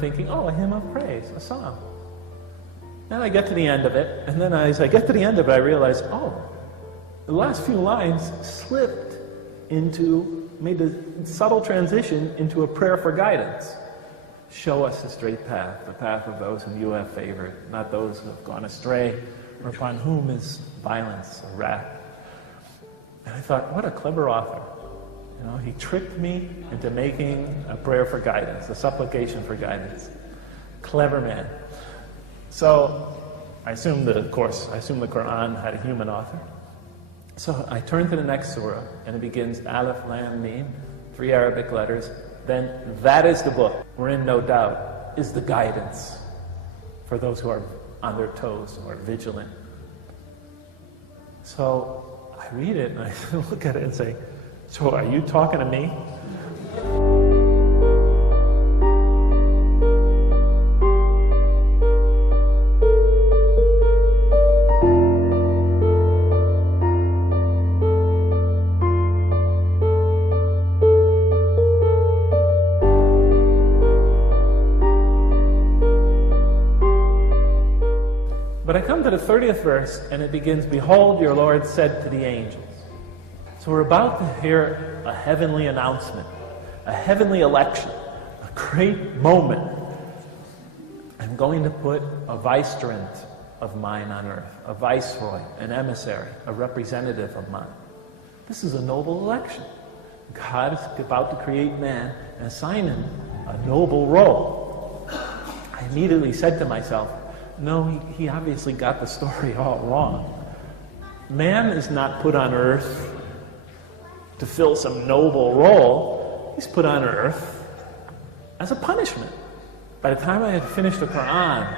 thinking, oh, a hymn of praise, a song. Then I get to the end of it, and then as I get to the end of it, I realize, oh, the last few lines slipped into, made a subtle transition into a prayer for guidance. Show us the straight path, the path of those whom you have favored, not those who have gone astray, or upon whom is violence or wrath. And I thought, what a clever author. You know, he tricked me into making a prayer for guidance, a supplication for guidance. Clever man. So I assumed the Quran had a human author. So I turn to the next surah, and it begins Alif, Lam, Mim, 3 Arabic letters. Then that is the book, wherein no doubt is the guidance for those who are on their toes or vigilant. So I read it and I look at it and say, so are you talking to me? But I come to the 30th verse, and it begins, behold, your Lord said to the angels. So we're about to hear a heavenly announcement, a heavenly election, a great moment. I'm going to put a vicegerent of mine on earth, a viceroy, an emissary, a representative of mine. This is a noble election. God is about to create man and assign him a noble role. I immediately said to myself, no, he obviously got the story all wrong. Man is not put on earth to fill some noble role. He's put on earth as a punishment. By the time I had finished the Quran,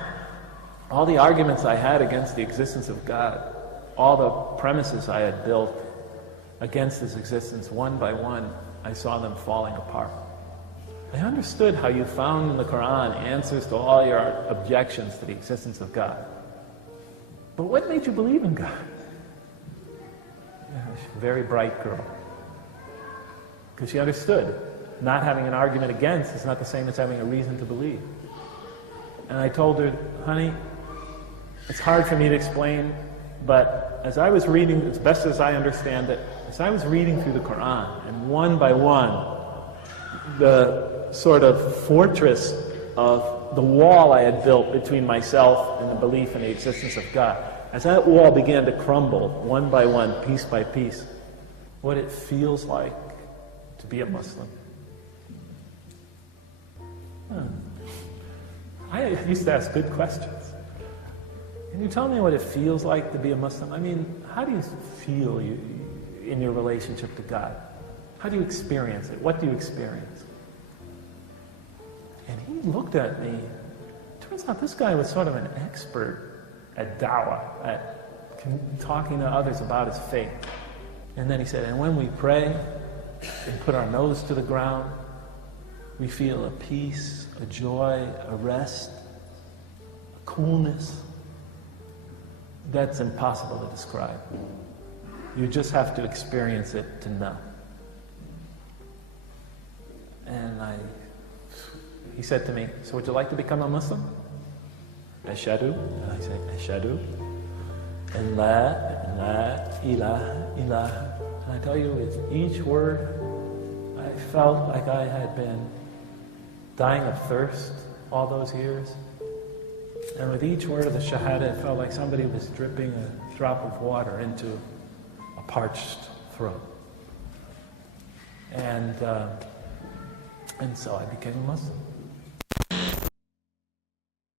all the arguments I had against the existence of God, all the premises I had built against his existence, one by one, I saw them falling apart. I understood how you found in the Quran answers to all your objections to the existence of God. But what made you believe in God? She's a very bright girl. Because she understood not having an argument against is not the same as having a reason to believe. And I told her, honey, it's hard for me to explain, but as I was reading, as best as I understand it, as I was reading through the Quran, and one by one, the sort of fortress of the wall I had built between myself and the belief in the existence of God, as that wall began to crumble one by one, piece by piece, what it feels like to be a Muslim. I used to ask good questions. Can you tell me what it feels like to be a Muslim? I mean, how do you feel in your relationship to God? How do you experience it? What do you experience? And he looked at me. Turns out this guy was sort of an expert at dawah, at talking to others about his faith. And then he said, and when we pray and put our nose to the ground, we feel a peace, a joy, a rest, a coolness that's impossible to describe. You just have to experience it to know. And he said to me, so would you like to become a Muslim? Ashadu. I said, Ashadu. And la ilaha illallah. And I tell you, with each word, I felt like I had been dying of thirst all those years. And with each word of the Shahada, it felt like somebody was dripping a drop of water into a parched throat. And so I became a Muslim.